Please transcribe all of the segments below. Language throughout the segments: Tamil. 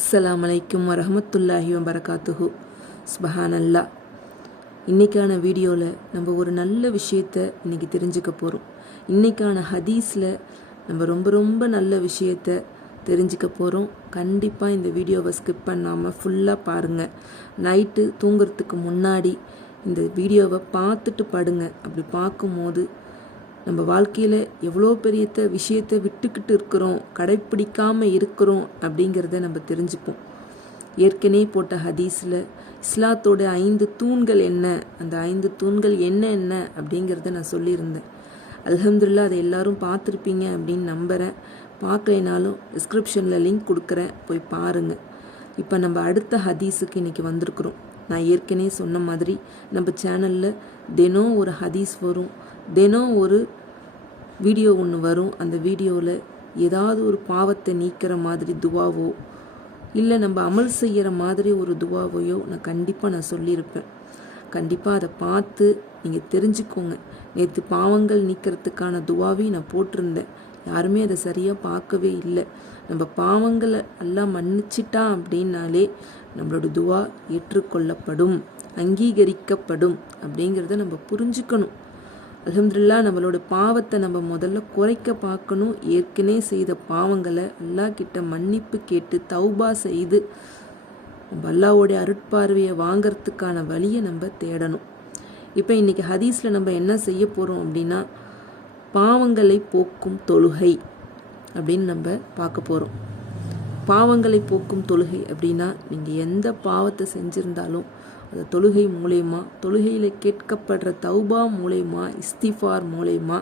அஸ்ஸலாமு அலைக்கும் வரஹ்மத்துல்லாஹி வபரகாத்துஹு. சுப்ஹானல்லாஹ். இன்றைக்கான வீடியோவில் நம்ம ஒரு நல்ல விஷயத்தை இன்றைக்கி தெரிஞ்சுக்க போகிறோம். இன்றைக்கான ஹதீஸில் நம்ம ரொம்ப நல்ல விஷயத்தை தெரிஞ்சுக்க போகிறோம். கண்டிப்பாக இந்த வீடியோவை ஸ்கிப் பண்ணாமல் ஃபுல்லாக பாருங்கள். நைட்டு தூங்குறதுக்கு முன்னாடி இந்த வீடியோவை பார்த்துட்டு படுங்க. அப்படி பார்க்கும்போது நம்ம வாழ்க்கையில் எவ்வளோ பெரிய விஷயத்தை விட்டுக்கிட்டு இருக்கிறோம், கடைப்பிடிக்காமல் இருக்கிறோம் அப்படிங்கிறத நம்ம தெரிஞ்சுப்போம். ஏற்கனவே போட்ட ஹதீஸில் இஸ்லாத்தோட 5 தூண்கள் என்ன, அந்த 5 தூண்கள் என்ன அப்படிங்கிறத நான் சொல்லியிருந்தேன். அல்ஹம்துலில்லாஹ் அதை எல்லாரும் பார்த்துருப்பீங்க அப்படின்னு நம்புகிறேன். பார்க்கலைனாலும் டிஸ்கிரிப்ஷனில் லிங்க் கொடுக்குறேன், போய் பாருங்கள். இப்போ நம்ம அடுத்த ஹதீஸுக்கு இன்றைக்கி வந்திருக்கிறோம். நான் ஏற்கனவே சொன்ன மாதிரி நம்ம சேனலில் தினம் ஒரு ஹதீஸ் வரும், தினம் ஒரு வீடியோ ஒன்று வரும். அந்த வீடியோவில் ஏதாவது ஒரு பாவத்தை நீக்கிற மாதிரி துவாவோ இல்லை நம்ம அமல் செய்கிற மாதிரி ஒரு துவாவையோ நான் கண்டிப்பாக சொல்லியிருப்பேன். கண்டிப்பாக அதை பார்த்து நீங்கள் தெரிஞ்சுக்கோங்க. நேற்று பாவங்கள் நீக்கிறதுக்கான துவாவையும் நான் போட்டிருந்தேன். யாருமே அதை சரியாக பார்க்கவே இல்லை. நம்ம பாவங்களை எல்லாம் மன்னிச்சிட்டா அப்படின்னாலே நம்மளோட துவா ஏற்றுக்கொள்ளப்படும், அங்கீகரிக்கப்படும் அப்படிங்கிறத நம்ம புரிஞ்சுக்கணும். அல்ஹம்துலில்லாஹ் நம்மளோட பாவத்தை நம்ம முதல்ல குறைக்க பார்க்கணும். ஏற்கனவே செய்த பாவங்களை அல்லாஹ் கிட்ட மன்னிப்பு கேட்டு தௌபா செய்து நம்ம அல்லாஹ்வுடைய அருட்பார்வையை வாங்கிறதுக்கான வழியை நம்ம தேடணும். இப்போ இன்றைக்கி ஹதீஸில் நம்ம என்ன செய்ய போகிறோம் அப்படின்னா, பாவங்களை போக்கும் தொழுகை அப்படின்னு நம்ம பார்க்க போகிறோம். பாவங்களை போக்கும் தொழுகை அப்படின்னா, நீங்கள் எந்த பாவத்தை செஞ்சுருந்தாலும் அது தொழுகை மூலயமா, தொழுகையில் கேட்கப்படுற தௌபா மூலயமா, இஸ்திஃபார் மூலயமா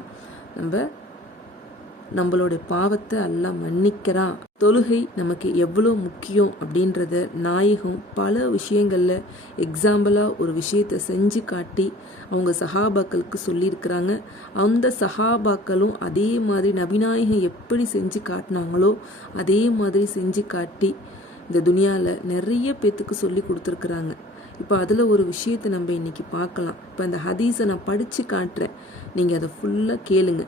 நம்மளோட பாவத்தை அல்லாஹ் மன்னிக்கிறான். தொழுகை நமக்கு எவ்வளோ முக்கியம் அப்படின்றத நாயகம் பல விஷயங்களில் எக்ஸாம்பிளாக ஒரு விஷயத்தை செஞ்சு காட்டி அவங்க சஹாபாக்களுக்கு சொல்லியிருக்கிறாங்க. அந்த சஹாபாக்களும் அதே மாதிரி நபிநாயகம் எப்படி செஞ்சு காட்டினாங்களோ அதே மாதிரி செஞ்சு காட்டி இந்த துனியாவில் நிறைய பேத்துக்கு சொல்லி கொடுத்துருக்குறாங்க. இப்போ அதில் ஒரு விஷயத்தை நம்ம இன்றைக்கி பார்க்கலாம். இப்போ அந்த ஹதீஸை நான் படித்து காட்டுறேன், நீங்கள் அதை ஃபுல்லாக கேளுங்க.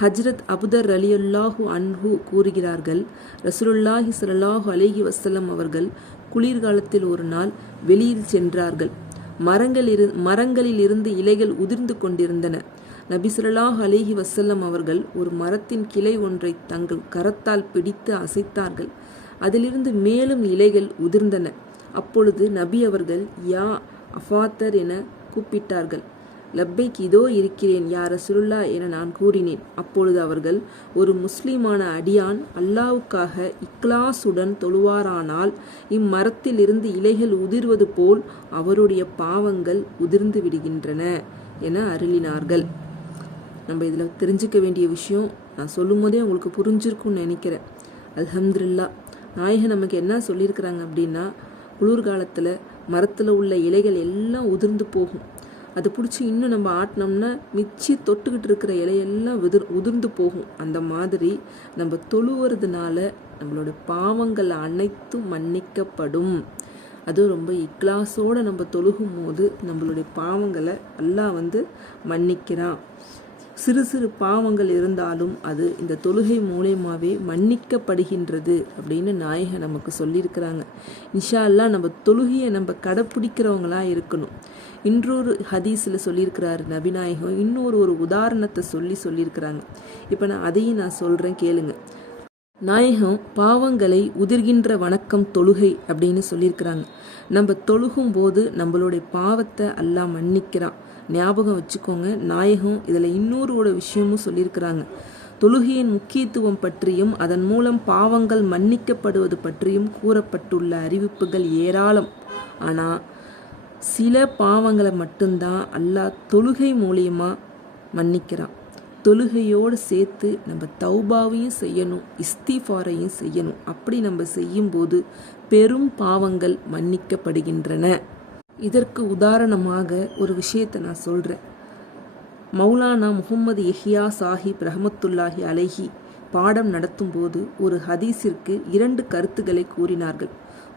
ஹஜ்ரத் அபுதர் ரலியல்லாஹு அன்ஹு கூறுகிறார்கள், ரசூலுல்லாஹி ஸல்லல்லாஹு அலைஹி வஸல்லம் அவர்கள் குளிர்காலத்தில் ஒரு நாள் வெளியில் சென்றார்கள். மரங்களில் இருந்து இலைகள் உதிர்ந்து கொண்டிருந்தன. நபி ஸல்லல்லாஹு அலைஹி வஸல்லம் அவர்கள் ஒரு மரத்தின் கிளை ஒன்றை தங்கள் கரத்தால் பிடித்து அசைத்தார்கள். அதிலிருந்து மேலும் இலைகள் உதிர்ந்தன. அப்பொழுது நபி அவர்கள் யா அஃபாத்தர் என கூப்பிட்டார்கள். லப்பைக், இதோ இருக்கிறேன் யா ரசூலுல்லாஹ் என நான் கூறினேன். அப்பொழுது அவர்கள், ஒரு முஸ்லிமான அடியான் அல்லாஹ்வுக்காக இக்லாசுடன் தொழுவாரானால் இம்மரத்தில் இருந்து இலைகள் உதிர்வது போல் அவருடைய பாவங்கள் உதிர்ந்து விடுகின்றன என அருளினார்கள். நம்ம இதில் தெரிஞ்சுக்க வேண்டிய விஷயம் நான் சொல்லும் போதே உங்களுக்கு புரிஞ்சிருக்கும்னு நினைக்கிறேன். அல்ஹம்துலில்லாஹ். நாயகம் நமக்கு என்ன சொல்லியிருக்கிறாங்க அப்படின்னா, குளிர்காலத்தில் மரத்தில் உள்ள இலைகள் எல்லாம் உதிர்ந்து போகும். அதை பிடிச்சி இன்னும் நம்ம ஆட்டினோம்னா மிச்சி தொட்டுக்கிட்டு இருக்கிற இலையெல்லாம் உதிர்ந்து போகும். அந்த மாதிரி நம்ம தொழுவுறதுனால நம்மளோட பாவங்கள் அனைத்தும் மன்னிக்கப்படும். அதுவும் ரொம்ப இக்லாஸோடு நம்ம தொழுகும் போது நம்மளுடைய பாவங்களை அல்லாஹ் மன்னிக்கிறான். சிறு சிறு பாவங்கள் இருந்தாலும் அது இந்த தொழுகை மூலயமாவே மன்னிக்கப்படுகின்றது அப்படின்னு நாயகம் நமக்கு சொல்லியிருக்கிறாங்க. இன்ஷா அல்லாஹ் நம்ம தொழுகையை நம்ம கடைப்பிடிக்கிறவங்களா இருக்கணும். இன்னொரு ஹதீஸில் சொல்லியிருக்கிறாரு நபிநாயகம், இன்னொரு உதாரணத்தை சொல்லியிருக்கிறாங்க. இப்போ நான் அதையும் சொல்கிறேன், கேளுங்க. நாயகம் பாவங்களை உதிர்கின்ற வணக்கம் தொழுகை அப்படின்னு சொல்லியிருக்கிறாங்க. நம்ம தொழுகும் போது நம்மளுடைய பாவத்தை அல்லாஹ் மன்னிக்கிறான். ஞாபகம் வச்சுக்கோங்க. நாயகம் இதில் இன்னொரு விஷயமும் சொல்லியிருக்கிறாங்க. தொழுகையின் முக்கியத்துவம் பற்றியும் அதன் மூலம் பாவங்கள் மன்னிக்கப்படுவது பற்றியும் கூறப்பட்டுள்ள அறிவிப்புகள் ஏராளம். ஆனால் சில பாவங்களை மட்டும்தான் அல்லாஹ் தொழுகை மூலியமா மன்னிக்கிறான். தொழுகையோடு சேர்த்து நம்ம தௌபாவையும் செய்யணும், இஸ்திஃபாரையும் செய்யணும். அப்படி நம்ம செய்யும்போது பெரும் பாவங்கள் மன்னிக்கப்படுகின்றன. இதற்கு உதாரணமாக ஒரு விஷயத்தை நான் சொல்கிறேன். மௌலானா முஹம்மது யஹ்யா சாஹிப் ரஹமத்துல்லாஹி அலைஹி பாடம் நடத்தும் போது ஒரு ஹதீஸிற்கு 2 கருத்துக்களை கூறினார்கள்.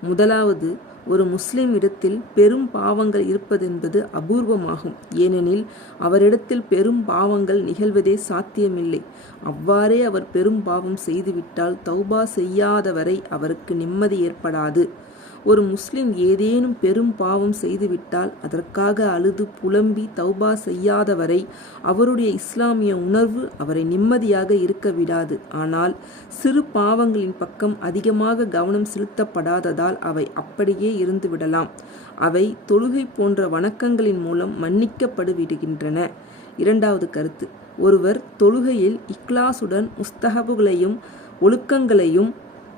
முதலாவது, ஒரு முஸ்லிம் இடத்தில் பெரும் பாவங்கள் இருப்பதென்பது அபூர்வமாகும். ஏனெனில் அவரிடத்தில் பெரும் பாவங்கள் நிகழ்வதே சாத்தியமில்லை. அவ்வாறே அவர் பெரும் பாவம் செய்துவிட்டால் தௌபா செய்யாதவரை அவருக்கு நிம்மதி ஏற்படாது. ஒரு முஸ்லிம் ஏதேனும் பெரும் பாவம் செய்துவிட்டால் அதற்காக அழுது புலம்பி தௌபா செய்யாதவரை அவருடைய இஸ்லாமிய உணர்வு அவரை நிம்மதியாக இருக்க விடாது. ஆனால் சிறு பாவங்களின் பக்கம் அதிகமாக கவனம் செலுத்தப்படாததால் அவை அப்படியே இருந்து விடலாம். அவை தொழுகை போன்ற வணக்கங்களின் மூலம் மன்னிக்கப்படுவிடுகின்றன. இரண்டாவது கருத்து, ஒருவர் தொழுகையில் இக்லாசுடன் முஸ்தஹபுகளையும் ஒழுக்கங்களையும்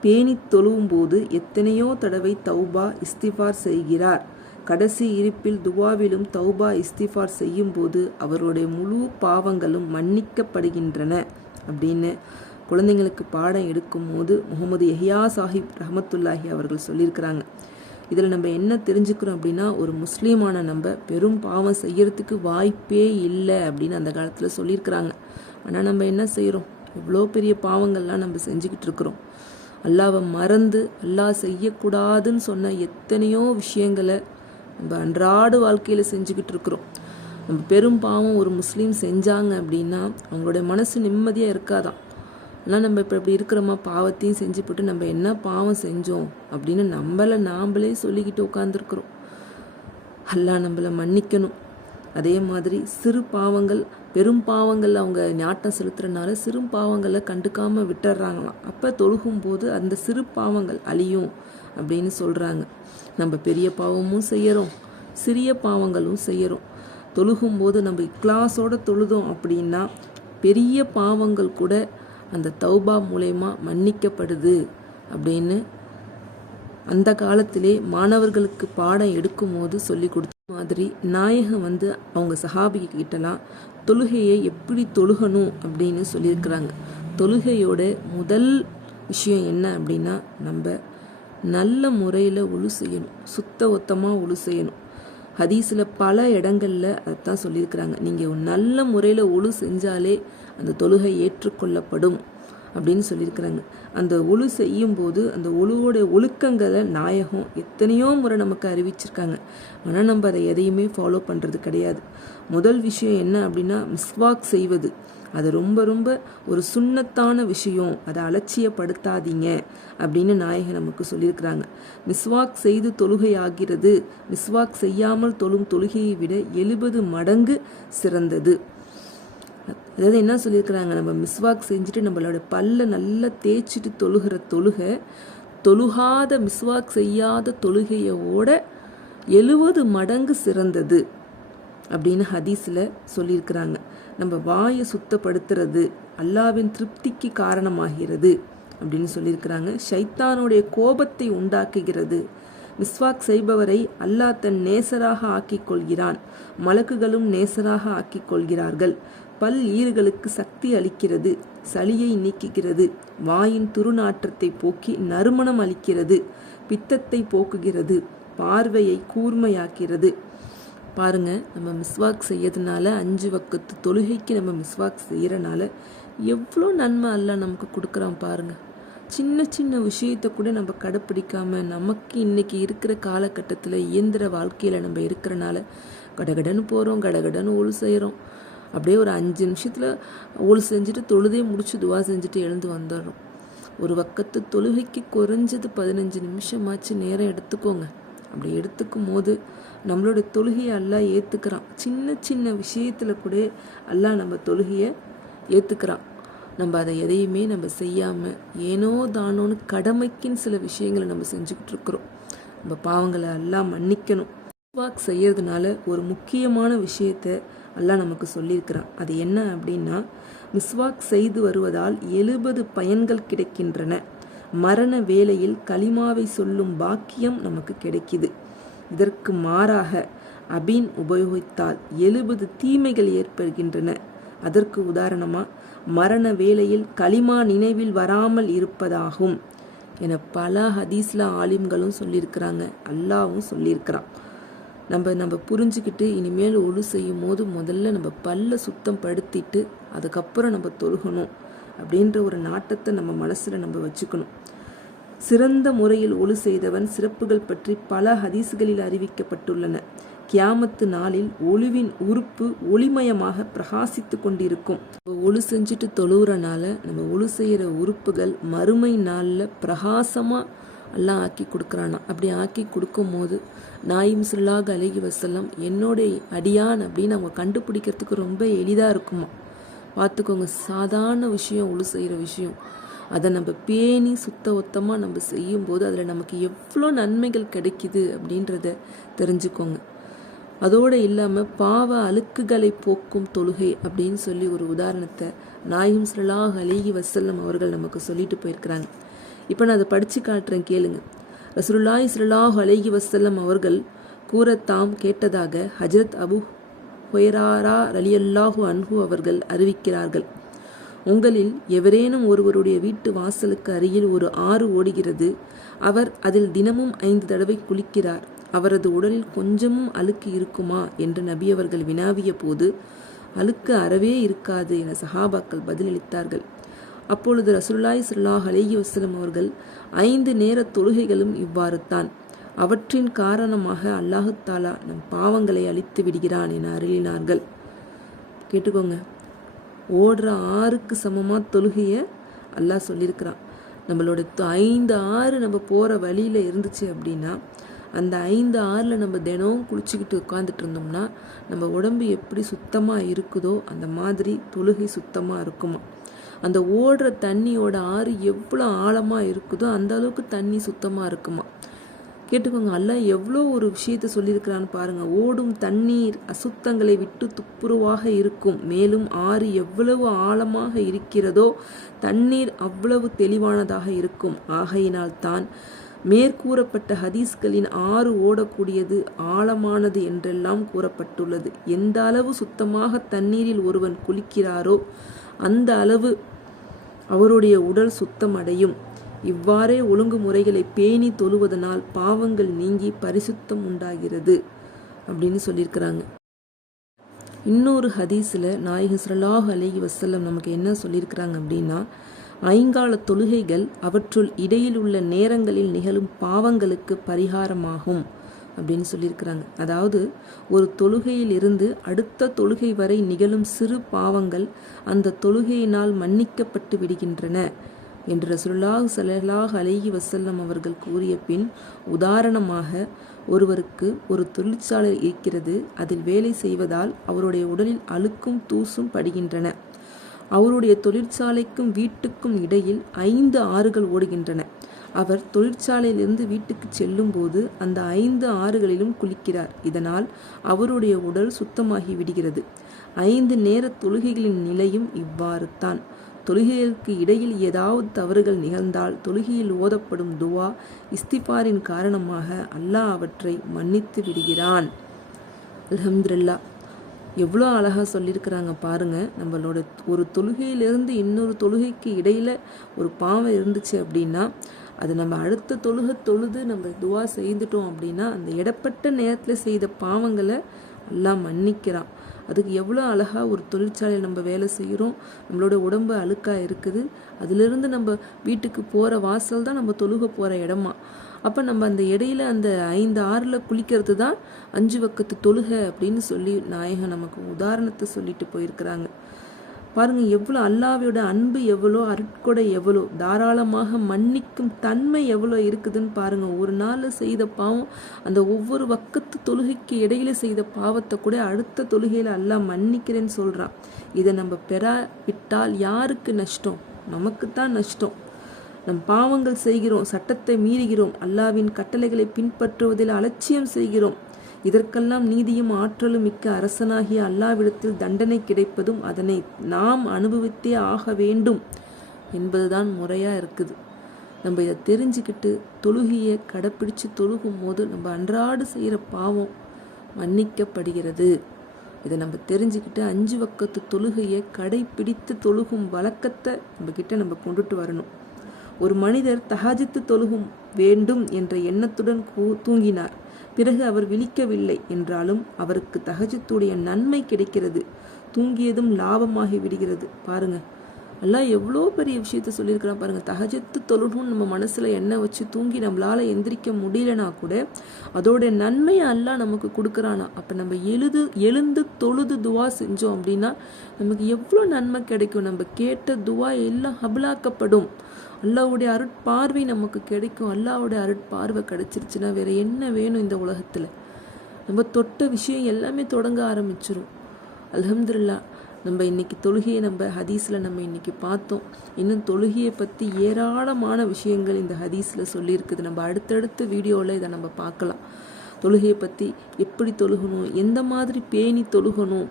பேணி தொழுவும்போது எத்தனையோ தடவை தௌபா இஸ்திஃபார் செய்கிறார். கடைசி இருப்பில் துவாவிலும் தௌபா இஸ்திஃபார் செய்யும்போது அவருடைய முழு பாவங்களும் மன்னிக்கப்படுகின்றன அப்படின்னு குழந்தைங்களுக்கு பாடம் எடுக்கும் போது முகமது யஹ்யா சாஹிப் ரஹமத்துல்லாஹி அவர்கள் சொல்லியிருக்கிறாங்க. இதில் நம்ம என்ன தெரிஞ்சுக்கிறோம் அப்படின்னா, ஒரு முஸ்லீமான நம்ம பெரும் பாவம் செய்யறதுக்கு வாய்ப்பே இல்லை அப்படின்னு அந்த காலத்தில் சொல்லியிருக்கிறாங்க. ஆனால் நம்ம என்ன செய்கிறோம்? இவ்வளோ பெரிய பாவங்கள்லாம் நம்ம செஞ்சுக்கிட்டு இருக்கிறோம். அல்லாவை மறந்து அல்லாஹ் செய்யக்கூடாதுன்னு சொன்ன எத்தனையோ விஷயங்களை நம்ம அன்றாட வாழ்க்கையில் செஞ்சுக்கிட்டு இருக்கிறோம். நம்ம பெரும் பாவம் ஒரு முஸ்லீம் செஞ்சாங்க அப்படின்னா அவங்களுடைய மனசு நிம்மதியாக இருக்காதான். ஆனால் நம்ம இப்போ இப்படி இருக்கிறோமா, பாவத்தையும் செஞ்சு போட்டு நம்ம என்ன பாவம் செஞ்சோம் அப்படின்னு நாமளே சொல்லிக்கிட்டு உட்காந்துருக்குறோம். அல்லாஹ் நம்மளை மன்னிக்கணும். அதே மாதிரி சிறு பாவங்கள் பெரும் பாவங்கள் அவங்க ஞாட்டம் செலுத்துறதுனால சிறு பாவங்களை கண்டுக்காமல் விட்டுறாங்களாம். அப்போ தொழுகும்போது அந்த சிறு பாவங்கள் அழியும் அப்படின்னு சொல்கிறாங்க. நம்ம பெரிய பாவமும் செய்கிறோம், சிறிய பாவங்களும் செய்கிறோம். தொழுகும்போது நம்ம இக்லாஸோடு தொழுதோம் அப்படின்னா பெரிய பாவங்கள் கூட அந்த தௌபா மூலமா மன்னிக்கப்படுது அப்படின்னு அந்த காலத்திலே மாணவர்களுக்கு பாடம் எடுக்கும் போது சொல்லி கொடுத்த மாதிரி நாயகம் அவங்க சஹாபிகிட்டலாம் தொழுகையை எப்படி தொழுகணும் அப்படின்னு சொல்லியிருக்கிறாங்க. தொழுகையோட முதல் விஷயம் என்ன அப்படின்னா, நம்ம நல்ல முறையில் உழு செய்யணும், சுத்தமாக உழு செய்யணும். ஹதீஸில் பல இடங்களில் அதைத்தான் சொல்லியிருக்கிறாங்க. நீங்கள் நல்ல முறையில் உழு செஞ்சாலே அந்த தொழுகை ஏற்றுக்கொள்ளப்படும் அப்படின்னு சொல்லியிருக்கிறாங்க. அந்த ஒழு செய்யும்போது அந்த ஒழுவோட ஒழுக்கங்களை நாயகம் எத்தனையோ முறை நமக்கு அறிவிச்சிருக்காங்க. ஆனால் நம்ம அதை எதையுமே ஃபாலோ பண்ணுறது கிடையாது. முதல் விஷயம் என்ன அப்படின்னா, மிஸ்வாக் செய்வது. அது ரொம்ப ரொம்ப ஒரு சுன்னத்தான விஷயம், அதை அலட்சியப்படுத்தாதீங்க அப்படின்னு நாயகம் நமக்கு சொல்லியிருக்கிறாங்க. மிஸ்வாக் செய்து தொழுகை ஆகிறது மிஸ்வாக் செய்யாமல் தொழும் தொழுகையை விட 70 மடங்கு சிறந்தது. அதாவது என்ன சொல்லியிருக்கிறாங்க, நம்ம மிஸ்வாக் செஞ்சுட்டு நம்மளோட பல்ல நல்லா தேய்ச்சிட்டு தொழுகிற தொழுகை தொழுகாத மிஸ்வாக் செய்யாத தொழுகையோட 70 மடங்கு சிறந்தது அப்படின்னு ஹதீஸில் சொல்லியிருக்கிறாங்க. நம்ம வாயை சுத்தப்படுத்துறது அல்லாவின் திருப்திக்கு காரணமாகிறது அப்படின்னு சொல்லியிருக்கிறாங்க. ஷைத்தானுடைய கோபத்தை உண்டாக்குகிறது. மிஸ்வாக் செய்பவரை அல்லாஹ் தன் நேசராக ஆக்கிக் கொள்கிறான். மலக்குகளும் நேசராக ஆக்கிக் கொள்கிறார்கள். பல் ஈறுகளுக்கு சக்தி அளிக்கிறது, சளியை நீக்குகிறது, வாயின் துருநாற்றத்தை போக்கி நறுமணம் அளிக்கிறது, பித்தத்தை போக்குகிறது, பார்வையை கூர்மையாக்கிறது. பாருங்க, நம்ம மிஸ்வாக் செய்யறதுனால 5 வக்து தொழுகைக்கு நம்ம மிஸ்வாக் செய்யறனால எவ்வளோ நன்மை அல்லாஹ் நமக்கு கொடுக்குறான் பாருங்க. சின்ன சின்ன விஷயத்தை கூட நம்ம கடைப்பிடிக்காம நமக்கு இன்னைக்கு இருக்கிற காலகட்டத்தில் இயந்திர வாழ்க்கையில் நம்ம இருக்கிறனால கடகடன்னு போகிறோம், கடகடன்னு ஒழு செய்கிறோம். அப்படியே ஒரு 5 நிமிஷத்தில் ஒழு செஞ்சுட்டு தொழுதே முடிச்சு துவா செஞ்சுட்டு எழுந்து வந்துடுறோம். ஒரு வக்கத்து தொழுகைக்கு குறைஞ்சது 15 நிமிஷமாச்சு நேரம் எடுத்துக்கோங்க. அப்படி எடுத்துக்கும் போது நம்மளோட தொழுகையை அல்லாஹ் ஏற்றுக்கிறான். சின்ன சின்ன விஷயத்தில் கூட அல்லாஹ் நம்ம தொழுகையை ஏற்றுக்கிறான். நம்ம அதை எதையுமே நம்ம செய்யாமல் ஏனோ தானோன்னு கடமைக்குன்னு சில விஷயங்களை நம்ம செஞ்சுக்கிட்டு இருக்கிறோம். நம்ம பாவங்களை அல்லாஹ் மன்னிக்கணும். மிஸ்வாக் செய்யறதுனால ஒரு முக்கியமான விஷயத்தை அல்லாஹ் நமக்கு சொல்லியிருக்கிறான். அது என்ன அப்படின்னா, மிஸ்வாக் செய்து வருவதால் 70 பயன்கள் கிடைக்கின்றன. மரண வேளையில் கலிமாவை சொல்லும் பாக்கியம் நமக்கு கிடைக்குது. இதற்கு மாறாக அபீன் உபயோகித்தால் 70 தீமைகள் ஏற்படுகின்றன. அதற்கு உதாரணமாக மரண வேளையில் கலிமா நினைவில் வராமல் இருப்பதாகும் என பல ஹதீஸ்ல ஆலிம்களும் சொல்லியிருக்கிறாங்க, அல்லாவும் சொல்லியிருக்கிறான். நம்ம புரிஞ்சுக்கிட்டு இனிமேல் ஒழு செய்யும் போது முதல்ல நம்ம பல்ல சுத்தம் படுத்திட்டு அதுக்கப்புறம் நம்ம தொழுகணும் அப்படின்ற ஒரு நாட்டத்தை நம்ம மனசில் நம்ம வச்சுக்கணும். சிறந்த முறையில் ஒழு செய்தவன் சிறப்புகள் பற்றி பல ஹதீஸ்களில் அறிவிக்கப்பட்டுள்ளன. கியாமத்து நாளில் ஒழுவின் உறுப்பு ஒளிமயமாக பிரகாசித்து கொண்டிருக்கும். ஒழு செஞ்சுட்டு தொழுறனால நம்ம ஒழு செய்கிற உறுப்புகள் மறுமை நாளில் பிரகாசமாக எல்லாம் ஆக்கி கொடுக்குறானா. அப்படி ஆக்கி கொடுக்கும் போது நாயிம் ஸல்லல்லாஹு அலைஹி வஸல்லம் என்னுடைய அடியான் அப்படின்னு அவங்க கண்டுபிடிக்கிறதுக்கு ரொம்ப எளிதாக இருக்குமா. பார்த்துக்கோங்க, சாதாரண விஷயம் ஒழு செய்கிற விஷயம். அதை நம்ம பேணி சுத்தமாக நம்ம செய்யும்போது அதில் நமக்கு எவ்வளோ நன்மைகள் கிடைக்குது அப்படின்றத தெரிஞ்சுக்கோங்க. அதோடு இல்லாமல் பாவ அழுக்குகளை போக்கும் தொழுகை அப்படின்னு சொல்லி ஒரு உதாரணத்தை நாயிம் ஸல்லல்லாஹு அலைஹி வஸல்லம் அவர்கள் நமக்கு சொல்லிட்டு போயிருக்கிறாங்க. இப்போ நான் அதை படித்து காட்டுறேன், கேளுங்க. ரசூலுல்லாஹி ஸல்லல்லாஹு அலைஹி வஸல்லம் அவர்கள் கூறத்தாம் கேட்டதாக ஹஜ்ரத் அபு ஹுரைரா ரலியல்லாஹு அன்ஹு அவர்கள் அறிவிக்கிறார்கள். உங்களில் எவரேனும் ஒருவருடைய வீட்டு வாசலுக்கு அருகில் ஒரு ஆறு ஓடுகிறது. அவர் அதில் தினமும் 5 தடவை குளிக்கிறார். அவரது உடலில் கொஞ்சமும் அழுக்கு இருக்குமா என்று நபி அவர்கள் வினாவிய போது அழுக்கு அறவே இருக்காது என சஹாபாக்கள் பதிலளித்தார்கள். அப்பொழுது ரசூலுல்லாஹி ஸல்லல்லாஹு அலைஹி வஸல்லம் அவர்கள் 5 நேர தொழுகைகளும் இவ்வாறு தான். அவற்றின் காரணமாக அல்லாஹு தாலா நம் பாவங்களை அழித்து விடுகிறான் என அருளினார்கள். கேட்டுக்கோங்க, ஓடுற ஆறுக்கு சமமாக தொழுகையை அல்லாஹ் சொல்லியிருக்கிறான். நம்மளோட 5 ஆறு நம்ம போகிற வழியில் இருந்துச்சு அப்படின்னா அந்த 5 ஆறில் நம்ம தினம் குளிச்சுக்கிட்டு உட்காந்துட்டு இருந்தோம்னா நம்ம உடம்பு எப்படி சுத்தமாக இருக்குதோ அந்த மாதிரி தொழுகை சுத்தமாக இருக்குமா. அந்த ஓடுற தண்ணியோட ஆறு எவ்வளோ ஆழமாக இருக்குதோ அந்த அளவுக்கு தண்ணி சுத்தமாக இருக்குமா. கேட்டுக்கோங்க, அல்லாஹ் எவ்வளோ ஒரு விஷயத்தை சொல்லியிருக்கிறான்னு பாருங்கள். ஓடும் தண்ணீர் அசுத்தங்களை விட்டு துப்புரவாக இருக்கும். மேலும் ஆறு எவ்வளவு ஆழமாக இருக்கிறதோ தண்ணீர் அவ்வளவு தெளிவானதாக இருக்கும். ஆகையினால் தான் மேற்கூறப்பட்ட ஹதீஸ்களின் ஆறு ஓடக்கூடியது ஆழமானது என்றெல்லாம் கூறப்பட்டுள்ளது. எந்த அளவு சுத்தமாக தண்ணீரில் ஒருவன் குளிக்கிறாரோ அந்த அளவு அவருடைய உடல் சுத்தம் அடையும். இவ்வாறே ஒழுங்குமுறைகளை பேணி தொழுவதனால் பாவங்கள் நீங்கி பரிசுத்தம் உண்டாகிறது அப்படின்னு சொல்லியிருக்கிறாங்க. இன்னொரு ஹதீஸில் நாயகம் ஸல்லல்லாஹு அலைஹி வஸல்லம் நமக்கு என்ன சொல்லியிருக்கிறாங்க அப்படின்னா, 5 தொழுகைகள் அவற்றுள் இடையில் உள்ள நேரங்களில் நிகழும் பாவங்களுக்கு பரிகாரமாகும் அப்படின்னு சொல்லியிருக்கிறாங்க. அதாவது ஒரு தொழுகையில் இருந்து அடுத்த தொழுகை வரை நிகழும் சிறு பாவங்கள் அந்த தொழுகையினால் மன்னிக்கப்பட்டு விடுகின்றன என்று ரசூலுல்லாஹி ஸல்லல்லாஹு அலைஹி வஸல்லம் அவர்கள் கூறிய பின், உதாரணமாக ஒருவருக்கு ஒரு தொழிற்சாலை இருக்கிறது. அதில் வேலை செய்வதால் அவருடைய உடலில் அழுக்கும் தூசும் படுகின்றன. அவருடைய தொழிற்சாலைக்கும் வீட்டுக்கும் இடையில் 5 ஆறுகள் ஓடுகின்றன. அவர் தொழிற்சாலையிலிருந்து வீட்டுக்கு செல்லும் போது அந்த 5 ஆறுகளிலும் குளிக்கிறார். இதனால் அவருடைய உடல் சுத்தமாகி விடுகிறது. 5 நேர தொழுகைகளின் நிலையும் இவ்வாறு தான். தொழுகைகளுக்கு இடையில் ஏதாவது தவறுகள் நிகழ்ந்தால் தொழுகையில் ஓதப்படும் துவா இஸ்திஃபாரின் காரணமாக அல்லாஹ் அவற்றை மன்னித்து விடுகிறான். அல்ஹம்துலில்லாஹ், எவ்வளோ அழகாக சொல்லியிருக்கிறாங்க பாருங்கள். நம்மளோட ஒரு தொழுகையிலிருந்து இன்னொரு தொழுகைக்கு இடையில் ஒரு பாவம் இருந்துச்சு அப்படின்னா அது நம்ம அடுத்த தொழுது நம்ம துவா செய்துட்டோம் அப்படின்னா அந்த இடப்பட்ட நேரத்தில் செய்த பாவங்களை அல்லாஹ் மன்னிக்கிறான். அதுக்கு எவ்வளோ அழகாக ஒரு தொழிற்சாலையில் நம்ம வேலை செய்கிறோம், நம்மளோட உடம்பு அழுக்காக இருக்குது, அதிலிருந்து நம்ம வீட்டுக்கு போகிற வாசல் தான் நம்ம தொழுக போகிற இடமா. அப்போ நம்ம அந்த இடையில அந்த 5 ஆறில் குளிக்கிறது தான் 5 வக்கத்து தொழுகை அப்படின்னு சொல்லி நாயகம் நமக்கு உதாரணத்தை சொல்லிட்டு போயிருக்கிறாங்க. பாருங்கள், எவ்வளோ அல்லாஹ்வோட அன்பு எவ்வளோ, அருட்கொடை எவ்வளோ, தாராளமாக மன்னிக்கும் தன்மை எவ்வளோ இருக்குதுன்னு பாருங்கள். ஒரு நாள் செய்த பாவம் அந்த ஒவ்வொரு வக்கத்து தொழுகைக்கு இடையில செய்த பாவத்தை கூட அடுத்த தொழுகையில் அல்லாஹ் மன்னிக்கிறேன்னு சொல்கிறான். இதை நம்ம பெறாவிட்டால் யாருக்கு நஷ்டம்? நமக்குத்தான் நஷ்டம். நம் பாவங்கள் செய்கிறோம், சட்டத்தை மீறுகிறோம், அல்லாஹ்வின் கட்டளைகளை பின்பற்றுவதில் அலட்சியம் செய்கிறோம். இதற்கெல்லாம் நீதியும் ஆற்றலும் மிக்க அரசனாகிய அல்லாஹ்விடத்தில் தண்டனை கிடைப்பதும் அதனை நாம் அனுபவித்தே ஆக வேண்டும் என்பதுதான் முறையாக இருக்குது. நம்ம இதை தெரிஞ்சுக்கிட்டு தொழுகையை கடைப்பிடிச்சு தொழுகும் போது நம்ம அன்றாடு செய்கிற பாவம் மன்னிக்கப்படுகிறது. இதை நம்ம தெரிஞ்சுக்கிட்டு 5 வக்கத்து தொழுகையை கடைப்பிடித்து தொழுகும் வழக்கத்தை நம்ம கொண்டுட்டு வரணும். ஒரு மனிதர் தஹஜ்ஜுத் தொழுகும் வேண்டும் என்ற எண்ணத்துடன் தூங்கினார். பிறகு அவர் விழிக்கவில்லை என்றாலும் அவருக்கு தஹஜ்ஜுடைய நன்மை கிடைக்கிறது. தூங்கியதும் லாபமாகி விடுகிறது. பாருங்க, அல்லாஹ் எவ்வளோ பெரிய விஷயத்த சொல்லியிருக்கிறான் பாருங்கள். தஹஜத்து தொழுணுன்னு நம்ம மனசில் எண்ணெய் வச்சு தூங்கி நம்மளால் எந்திரிக்க முடியலனா கூட அதோடைய நன்மையை அல்லாஹ் நமக்கு கொடுக்குறானா. அப்போ நம்ம எழுந்து தொழுது துவா செஞ்சோம் அப்படின்னா நமக்கு எவ்வளோ நன்மை கிடைக்கும். நம்ம கேட்ட துவா எல்லாம் ஹபலாக்கப்படும். அல்லாஹ்வுடைய அருட்பார்வை நமக்கு கிடைக்கும். அல்லாஹ்வுடைய அருட்பார்வை கிடைச்சிருச்சுன்னா வேறு என்ன வேணும் இந்த உலகத்தில். நம்ம தொட்ட விஷயம் எல்லாமே தொடங்க ஆரம்பிச்சிரும். அல்ஹம்துலில்லாஹ். நம்ம இன்றைக்கி தொழுகையை நம்ம ஹதீஸில் நம்ம இன்றைக்கி பார்த்தோம். இன்னும் தொழுகையை பற்றி ஏராளமான விஷயங்கள் இந்த ஹதீஸில் சொல்லியிருக்குது. நம்ம அடுத்தடுத்த வீடியோவில் இதை நம்ம பார்க்கலாம். தொழுகையை பற்றி எப்படி தொழுகணும், எந்த மாதிரி பேணி தொழுகணும்,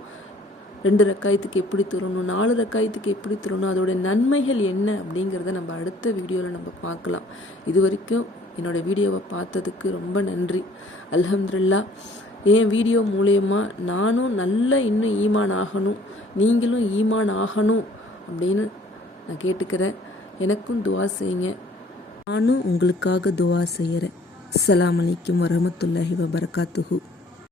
2 ரக்காயத்துக்கு எப்படி தொழணும், 4 ரக்காயத்துக்கு எப்படி தொழணும், அதோடைய நன்மைகள் என்ன அப்படிங்கிறத நம்ம அடுத்த வீடியோவில் நம்ம பார்க்கலாம். இது வரைக்கும் என்னோடய வீடியோவை பார்த்ததுக்கு ரொம்ப நன்றி. அல்ஹம்துலில்லாஹ். என் வீடியோ மூலயமா நானும் நல்ல இன்னும் ஈமான் ஆகணும், நீங்களும் ஈமான் ஆகணும் அப்படின்னு நான் கேட்டுக்கிறேன். எனக்கும் துவா செய்யுங்க. நானும் உங்களுக்காக துவா செய்கிறேன். அஸ்ஸலாமு அலைக்கும் வரஹ்மத்துல்லாஹி வபரகாத்துஹு.